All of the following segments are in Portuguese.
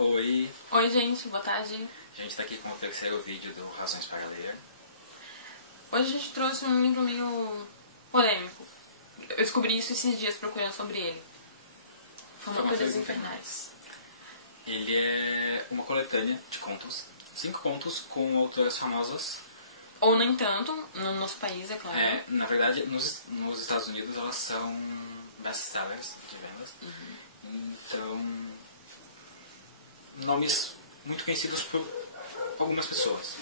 Oi, Oi, gente, boa tarde. a gente tá aqui com o terceiro vídeo do Razões para Ler. Hoje a gente trouxe um livro meio polêmico. Eu descobri isso esses dias procurando sobre ele. Formaturas Infernais. Ele é uma coletânea de contos, 5 contos com autoras famosas. Ou nem tanto, no nosso país, é claro. Na verdade, nos Estados Unidos elas são best-sellers de vendas. Então, nomes muito conhecidos por algumas pessoas.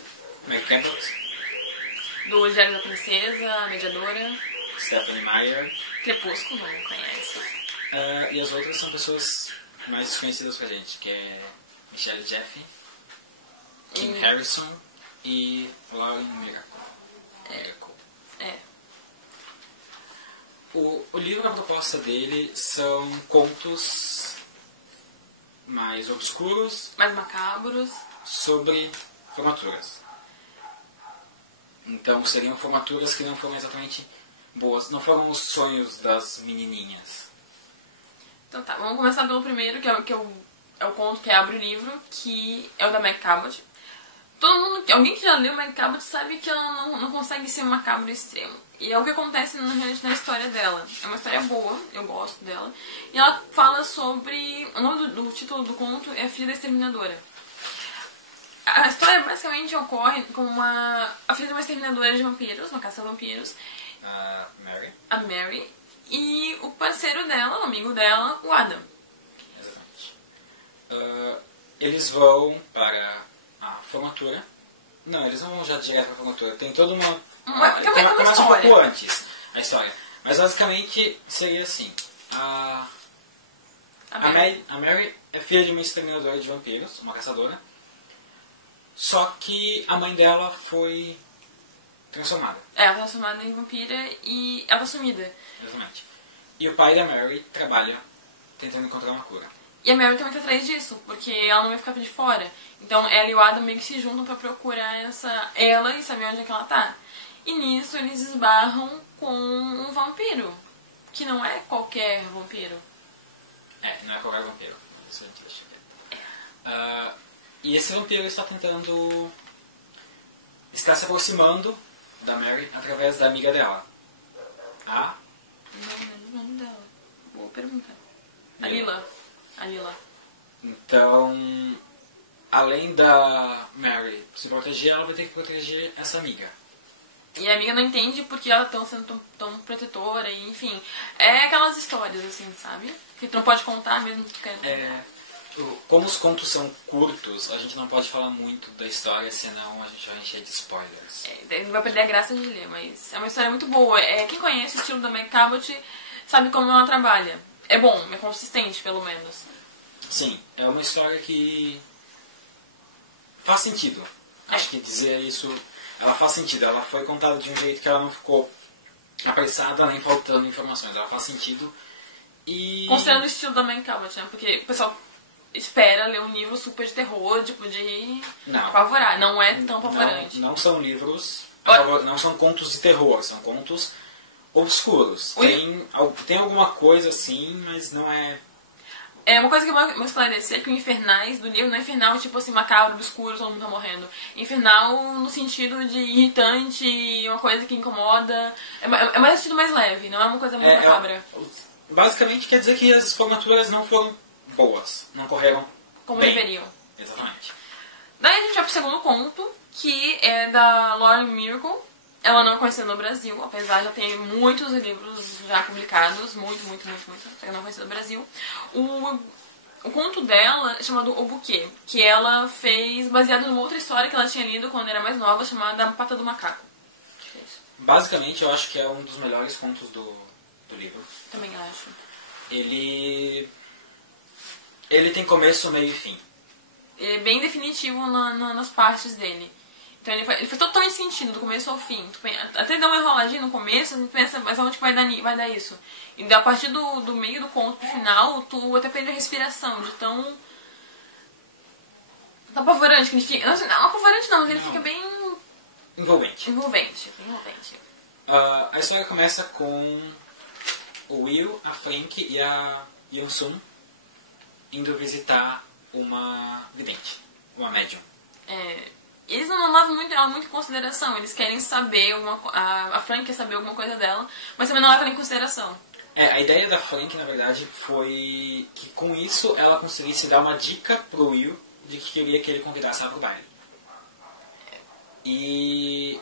Meg Cabot, Do Diário da Princesa, A Mediadora, Stephenie Meyer, Crepúsculo, não conhece. e as outras são pessoas mais desconhecidas pra gente, que é Michelle Jeffy, Kim Harrison e Lauren Miracle. O livro, a proposta dele são contos mais obscuros Mais macabros. sobre formaturas. Então seriam formaturas que não foram exatamente boas, não foram os sonhos das menininhas. Então tá, vamos começar pelo primeiro, que é o conto que abre o livro, que é o da Meg Cabot. Todo mundo, alguém que já leu Meg Cabot sabe que ela não consegue ser macabro extremo. E é o que acontece na história dela. É uma história boa, eu gosto dela. E ela fala sobre... O nome do título do conto é Filha da Exterminadora. A história basicamente ocorre com a filha de uma exterminadora de vampiros, uma caça-vampiros. A Mary. E o parceiro dela, o amigo dela, o Adam. Exatamente. Eles vão para a formatura. Não, eles não vão já direto para a formatura. Tem toda uma... Começa um pouco antes a história. Mas basicamente seria assim. A Mary é filha de uma exterminadora de vampiros, uma caçadora. Só que a mãe dela foi transformada. Ela foi transformada em vampira e ela tá sumida. Exatamente. E o pai da Mary trabalha tentando encontrar uma cura. E a Mary também tá atrás disso, porque ela não vai ficar de fora. Então ela e o Adam meio que se juntam pra procurar ela e saber onde é que ela tá. E nisso eles esbarram com um vampiro. Que não é qualquer vampiro. Não é qualquer vampiro. Isso a gente deixa quieto. E esse vampiro está tentando... Está se aproximando da Mary através da amiga dela. Não lembro o nome dela. Boa pergunta. A Lila. Então, além da Mary se proteger, ela vai ter que proteger essa amiga. E a amiga não entende porque ela tá sendo tão protetora, e enfim. É aquelas histórias, assim, sabe? Que tu não pode contar mesmo que tu quer. Como os contos são curtos, a gente não pode falar muito da história, senão a gente vai encher de spoilers. Não vai perder a graça de ler, mas é uma história muito boa. Quem conhece o estilo da Meg Cabot sabe como ela trabalha. É bom, é consistente, pelo menos. Sim, é uma história que faz sentido. Acho que dizer isso, ela faz sentido. Ela foi contada de um jeito que ela não ficou apressada nem faltando informações. Ela faz sentido e... Considerando o estilo da Meg Cabot, né? Porque o pessoal espera ler um livro super de terror, tipo de apavorar. Não é tão apavorante. Não são livros, não são contos de terror, são contos obscuros. Tem alguma coisa assim, mas não é... Uma coisa que eu vou esclarecer é que o infernais do livro não é infernal tipo assim, macabro, obscuro, todo mundo tá morrendo. Infernal no sentido de irritante, uma coisa que incomoda. É mais um sentido mais leve, não é uma coisa muito macabra. Basicamente quer dizer que as formaturas não foram boas, não correram como bem. Deveriam. Exatamente. Daí a gente vai pro segundo conto, que é da Lauren Miracle. Ela não é conhecida no Brasil, apesar de já ter muitos livros já publicados, muito, só que não é conhecida no Brasil. O conto dela é chamado O Buquê, que ela fez baseado numa outra história que ela tinha lido quando era mais nova, chamada A Pata do Macaco. Basicamente, eu acho que é um dos melhores contos do livro. Também acho. Ele tem começo, meio e fim. Ele é bem definitivo nas partes dele. Então ele faz totalmente sentido, do começo ao fim. Até dá uma enroladinha no começo, a gente pensa, mas aonde que vai dar isso? E a partir do meio do conto pro final, tu até perde a respiração, de tão apavorante que ele fica. Não apavorante não, mas ele fica bem... Envolvente. Envolvente. A história começa com o Will, a Frank e a Yoon-sun indo visitar uma vidente, uma médium. Eles não levam ela muito em consideração. Eles querem saber, a Frank quer saber alguma coisa dela, mas também não levam ela em consideração. A ideia da Frank, na verdade, foi que com isso ela conseguisse dar uma dica pro Will de que queria que ele convidasse ela pro baile. E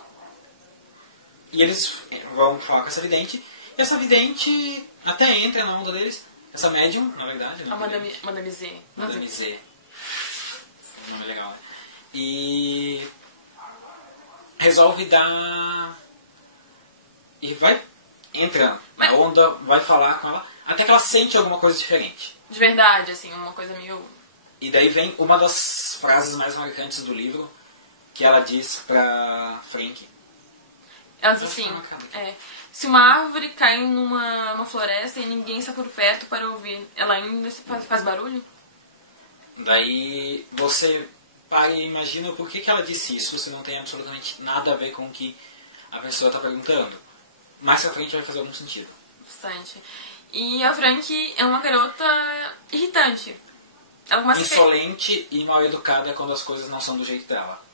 eles vão falar com essa vidente, e essa vidente até entra na onda deles, essa médium, na verdade. A Madame Z. Madame Z. Um nome legal, né? E resolve dar... E vai entrando na onda, vai falar com ela, até que ela sente alguma coisa diferente. De verdade, assim, uma coisa meio... E daí vem uma das frases mais marcantes do livro, que ela diz pra Frank. Ela diz assim, se uma árvore cai numa floresta e ninguém está por perto para ouvir, ela ainda faz barulho? Daí você para e imagina por que ela disse isso, se não tem absolutamente nada a ver com o que a pessoa está perguntando. Mais pra frente vai fazer algum sentido. Bastante. E a Frank é uma garota irritante. Ela começa insolente e mal educada quando as coisas não são do jeito dela.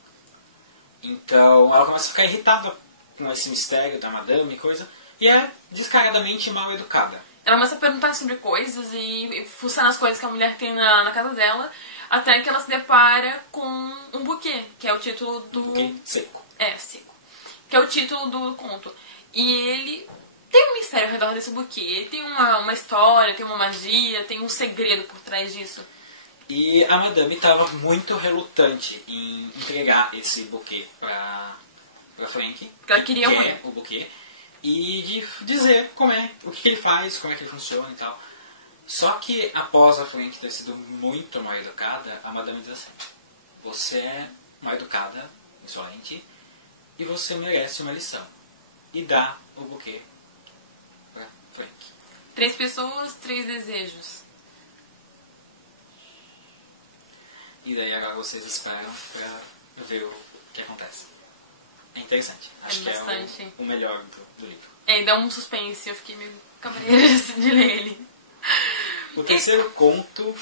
Então ela começa a ficar irritada com esse mistério da madame e coisa, e é descaradamente mal educada. Ela começa a perguntar sobre coisas e fuçar nas coisas que a mulher tem na casa dela, até que ela se depara com um buquê, que é o título do... Buquê seco. Seco. Que é o título do conto. E ele tem um mistério ao redor desse buquê. Tem uma história, tem uma magia, tem um segredo por trás disso. E a madame estava muito relutante em entregar esse buquê pra Frank. Porque ela queria o buquê. E de dizer o que ele faz, como é que ele funciona e tal. Só que após a Frank ter sido muito mal educada, a madame diz assim: você é mal educada, insolente, e você merece uma lição. E dá o buquê pra Frank. 3 pessoas, 3 desejos. E daí agora vocês esperam pra ver o que acontece. É interessante. Acho que é o melhor do livro. E dá um suspense, eu fiquei meio cabreira de ler ele. O terceiro conto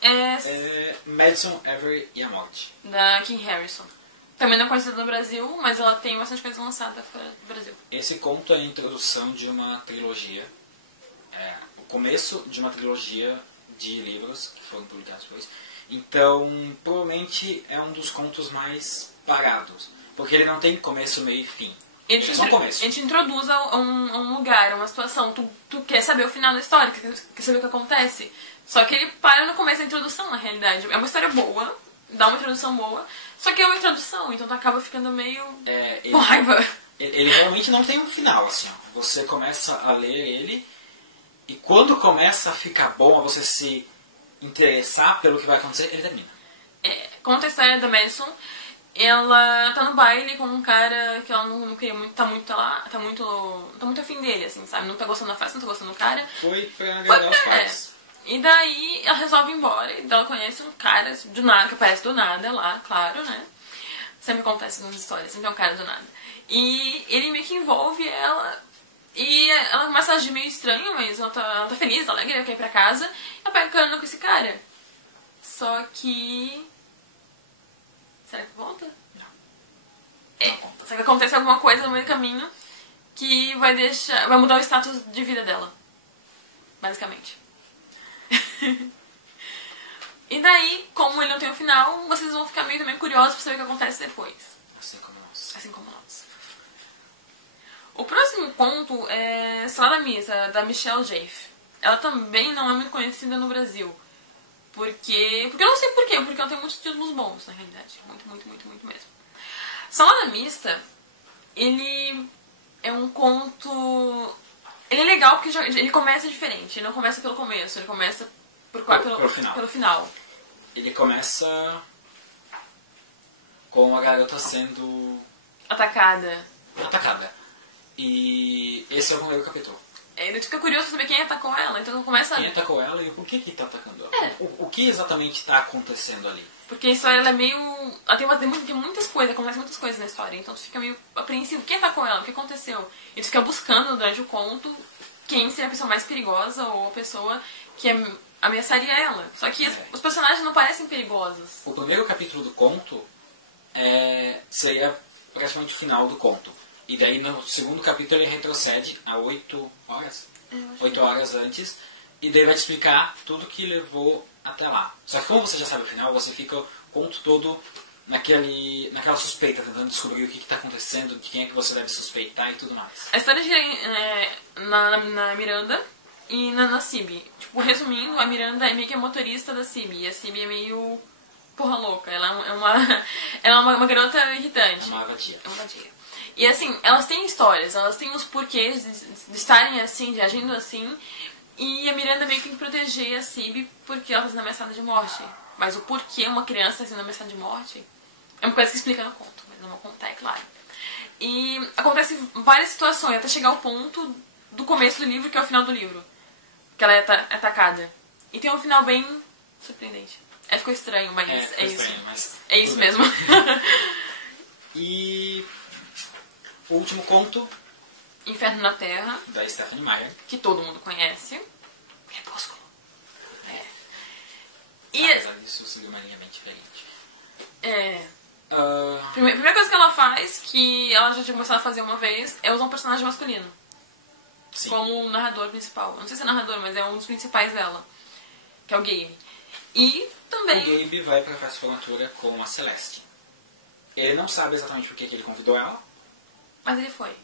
é Madison, Avery e a Morte. Da Kim Harrison. Também não é conhecida no Brasil, mas ela tem bastante coisa lançada fora do Brasil. Esse conto é a introdução de uma trilogia. O começo de uma trilogia de livros que foram publicados depois. Então, provavelmente é um dos contos mais parados. Porque ele não tem começo, meio e fim. Ele só começo. Ele te introduz a um lugar, a uma situação. Tu quer saber o final da história, quer saber o que acontece. Só que ele para no começo da introdução, na realidade. É uma história boa, dá uma introdução boa, só que é uma introdução, então tu acaba ficando meio com raiva. Ele realmente não tem um final, assim, ó. Você começa a ler ele, e quando começa a ficar bom, a você se interessar pelo que vai acontecer, ele termina. Conta a história da Madison. Ela tá no baile com um cara que ela não queria muito, tá muito afim dele, assim, sabe? Não tá gostando da festa, não tá gostando do cara. Foi pra agradar os pais. E daí ela resolve ir embora, e ela conhece um cara do nada, que aparece do nada lá, claro, né? Sempre acontece nas histórias, sempre é um cara do nada. E ele meio que envolve ela, e ela começa a agir meio estranho, mas ela tá feliz, tá alegre, ela quer ir pra casa, e ela pega carona com esse cara. Só que... será que volta? Não. Só que acontece alguma coisa no meio do caminho que vai mudar o status de vida dela. Basicamente. E daí, como ele não tem um final, vocês vão ficar meio também curiosos pra saber o que acontece depois. Assim como nós. O próximo conto é Salada Mista, da Michelle Jaffe. Ela também não é muito conhecida no Brasil. Porque eu não sei porquê, porque ela tem muitos títulos bons, na realidade. Muito mesmo. Salada Mista, ele é um conto... ele é legal porque ele começa diferente. Ele não começa pelo começo, ele começa pelo final. Ele começa com a garota sendo... atacada. E esse é o primeiro capítulo. Ele fica curioso pra saber quem atacou ela, então começa... Quem atacou ela e por que tá atacando ela? O que exatamente tá acontecendo ali? Porque a história ela é meio... ela tem muitas coisas, acontecem muitas coisas na história, então tu fica meio apreensivo. Quem atacou ela? O que aconteceu? E tu fica buscando durante o conto quem seria a pessoa mais perigosa ou a pessoa que é ameaçaria ela. Só que os personagens não parecem perigosos. O primeiro capítulo do conto seria praticamente o final do conto. E daí no segundo capítulo ele retrocede a 8 horas. 8 horas antes. E daí vai te explicar tudo que levou até lá. Só que como você já sabe o final, você fica o conto todo naquela suspeita, tentando descobrir o que está acontecendo, de quem é que você deve suspeitar e tudo mais. A história gira na Miranda e na Cibi. Tipo, resumindo, a Miranda é meio que a motorista da Cibi. E a Cibi é meio porra louca. Ela é uma garota irritante. É uma vadia. É uma vadia. E assim, elas têm histórias, elas têm os porquês de estarem assim, de agindo assim. E a Miranda meio que tem que proteger a Cibi porque ela está sendo ameaçada de morte. Mas o porquê uma criança está sendo ameaçada de morte é uma coisa que explica no conto, mas não vou contar, é claro. E acontece várias situações, até chegar ao ponto do começo do livro, que é o final do livro. Que ela é atacada. E tem um final bem surpreendente. Ficou estranho, mas é isso. Estranho, mas é isso mesmo. E o último conto, Inferno na Terra, da Stephenie Meyer, que todo mundo conhece. Crepúsculo. Apesar disso, seguiu uma linha bem diferente. Primeira coisa que ela faz, que ela já tinha começado a fazer uma vez, é usar um personagem masculino. Sim. Como narrador principal. Eu não sei se é narrador, mas é um dos principais dela. Que é o Gabe. E também... O Gabe vai pra festa de formatura com a Celeste. Ele não sabe exatamente por que ele convidou ela. Mas ele foi.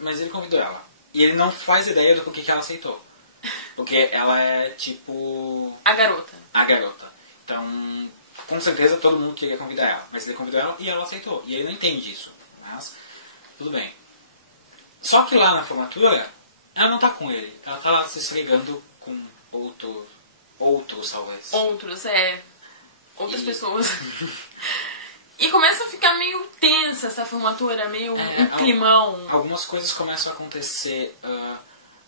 Mas ele convidou ela. E ele não faz ideia do porquê que ela aceitou. Porque ela é tipo... A garota. A garota. Então, com certeza todo mundo queria convidar ela. Mas ele convidou ela e ela aceitou. E ele não entende isso. Mas, tudo bem. Só que lá na formatura, ela não tá com ele. Ela tá lá se esfregando com outros talvez. Outras pessoas. E começa a ficar meio tensa essa formatura, meio um climão. Algumas coisas começam a acontecer.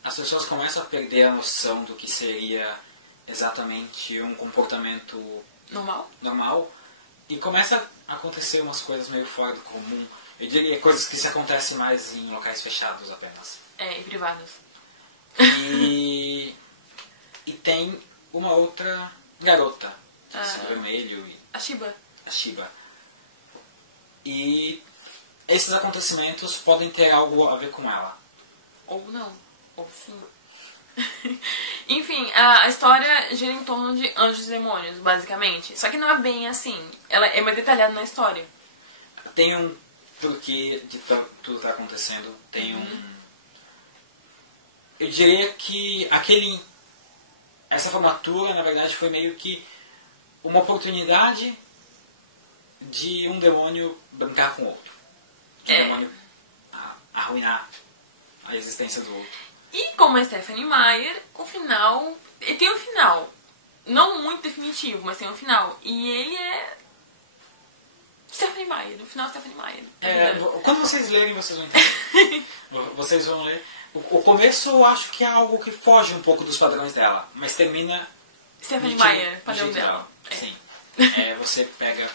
As pessoas começam a perder a noção do que seria exatamente um comportamento normal. E começa a acontecer umas coisas meio fora do comum. Eu diria coisas que se acontecem mais em locais fechados apenas. E privados. E tem uma outra garota, de vermelho. A Shiba. A Shiba. E esses acontecimentos podem ter algo a ver com ela. Ou não. Ou sim. Enfim, a história gira em torno de anjos e demônios, basicamente. Só que não é bem assim. Ela é mais detalhada na história. Tem um porquê de tudo tá acontecendo. Tem Eu diria que essa formatura, na verdade, foi meio que uma oportunidade de um demônio brincar com o outro. De um demônio arruinar a existência do outro. E como é Stephenie Meyer, o final... Ele tem um final. Não muito definitivo, mas tem um final. E ele é... Stephenie Meyer. No final, Stephenie Meyer. Quando vocês lerem, vocês vão entender. Vocês vão ler. O começo eu acho que é algo que foge um pouco dos padrões dela. Mas termina... Stephenie Meyer, padrão dela. Sim. Você pega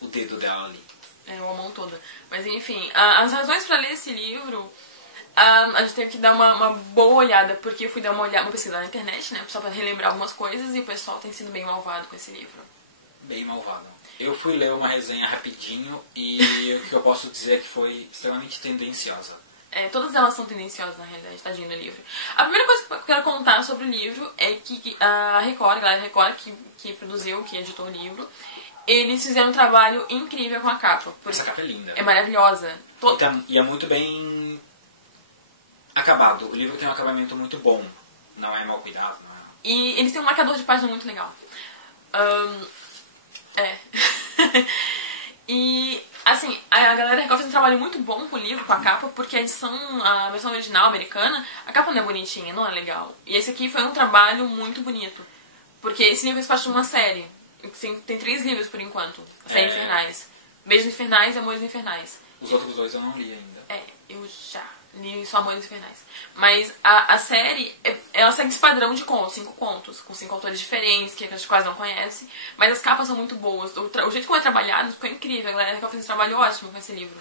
o dedo dela ali. A mão toda. Mas enfim, as razões pra ler esse livro... a gente teve que dar uma boa olhada, porque eu fui dar uma pesquisa na internet, né? Só pra relembrar algumas coisas, e o pessoal tem sido bem malvado com esse livro. Bem malvado. Eu fui ler uma resenha rapidinho e o que eu posso dizer é que foi extremamente tendenciosa. Todas elas são tendenciosas, na realidade, tadinho do livro. A primeira coisa que eu quero contar sobre o livro é que a Record, a galera Record, que produziu, que editou o livro, eles fizeram um trabalho incrível com a capa. Essa capa é linda. É maravilhosa. E é muito bem... acabado. O livro tem um acabamento muito bom. Não é mal cuidado, não é... E eles têm um marcador de página muito legal. E, assim, a galera Record fez um trabalho muito bom com o livro, com a capa, porque a versão original americana, a capa não é bonitinha, não é legal. E esse aqui foi um trabalho muito bonito. Porque esse livro faz parte de uma série. Tem 3 livros por enquanto. A série Infernais. Beijos Infernais e Amores Infernais. Os outros 2 eu não li ainda. Eu já li só Amores Infernais. Mas a série, ela segue esse padrão de contos, 5 contos, com 5 autores diferentes, que a gente quase não conhece. Mas as capas são muito boas. O jeito como é trabalhado ficou incrível. A galera fez um trabalho ótimo com esse livro.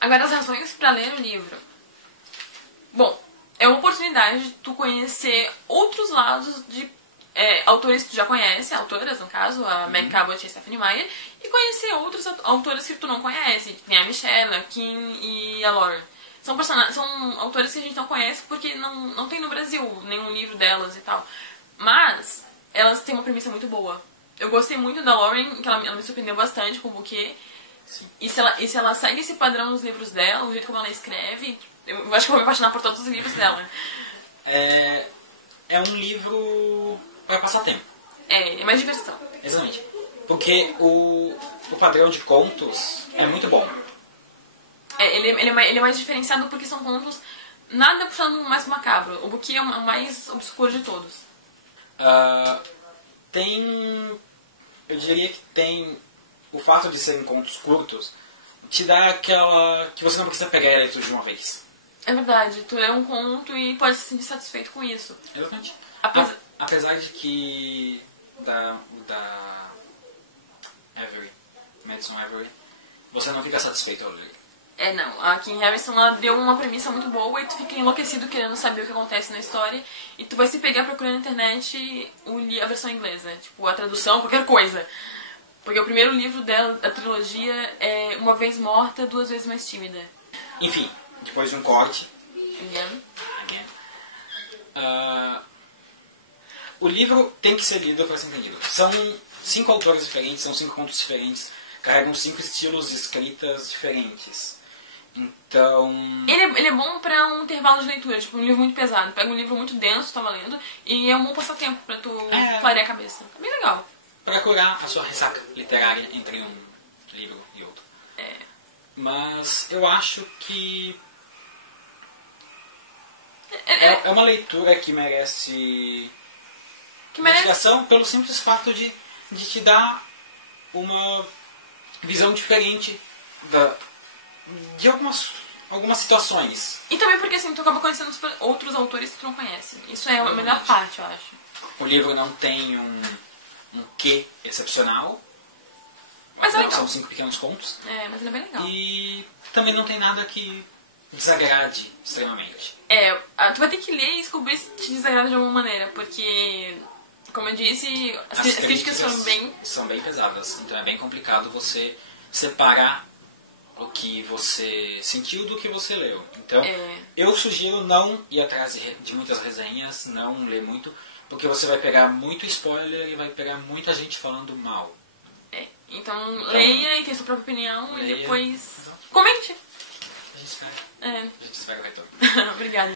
Agora, as razões pra ler o livro. Bom, é uma oportunidade de tu conhecer outros lados de autores que tu já conhece, autoras no caso, a Meg Cabot e a Stephenie Meyer, e conhecer outros autores que tu não conhece, tem a Michelle, a Kim e a Lauren. São autores que a gente não conhece porque não tem no Brasil nenhum livro delas e tal. Mas elas têm uma premissa muito boa. Eu gostei muito da Lauren, que ela me surpreendeu bastante com o Buquê. E se ela segue esse padrão nos livros dela, o jeito como ela escreve, eu acho que eu vou me apaixonar por todos os livros dela. É um livro para passar tempo. É mais diversão. Exatamente. Porque o padrão de contos é muito bom. Ele é mais diferenciado porque são contos nada puxando mais pro macabro. O Buquê é o mais obscuro de todos. Eu diria que tem o fato de serem contos curtos te dá aquela que você não precisa pegar ele tudo de uma vez. É verdade, tu lê um conto e pode se sentir satisfeito com isso. Exatamente. Apesar de que da Avery, Madison Avery, você não fica satisfeito ao ler. Não. A Kim Harrison, ela deu uma premissa muito boa e tu fica enlouquecido querendo saber o que acontece na história. E tu vai se pegar procurando na internet a versão inglesa, tipo, a tradução, qualquer coisa. Porque o primeiro livro dela, a trilogia, é Uma Vez Morta, Duas Vezes Mais Tímida. Enfim, depois de um corte... Again. O livro tem que ser lido para ser entendido. São 5 autores diferentes, são 5 contos diferentes, carregam 5 estilos de escritas diferentes. Então... Ele é bom pra um intervalo de leitura, tipo um livro muito pesado. Pega um livro muito denso, tá valendo, e é um bom passatempo pra tu clarear a cabeça. É bem legal. Pra curar a sua ressaca literária entre um livro e outro. Mas eu acho que... É uma leitura que merece... investigação pelo simples fato de te dar uma visão diferente de algumas situações. E também porque assim, tu acaba conhecendo outros autores que tu não conhece. Isso é a melhor parte, eu acho. O livro não tem um quê excepcional. Mas é legal. São 5 pequenos contos. Mas ele é bem legal. E também não tem nada que desagrade extremamente. Tu vai ter que ler e descobrir se te desagrada de alguma maneira, porque, como eu disse, as críticas são bem pesadas. Então é bem complicado você separar o que você sentiu do que você leu. Então, eu sugiro não ir atrás de muitas resenhas, não ler muito, porque você vai pegar muito spoiler e vai pegar muita gente falando mal. Então leia e tenha sua própria opinião e depois comente. A gente espera o retorno. Obrigada.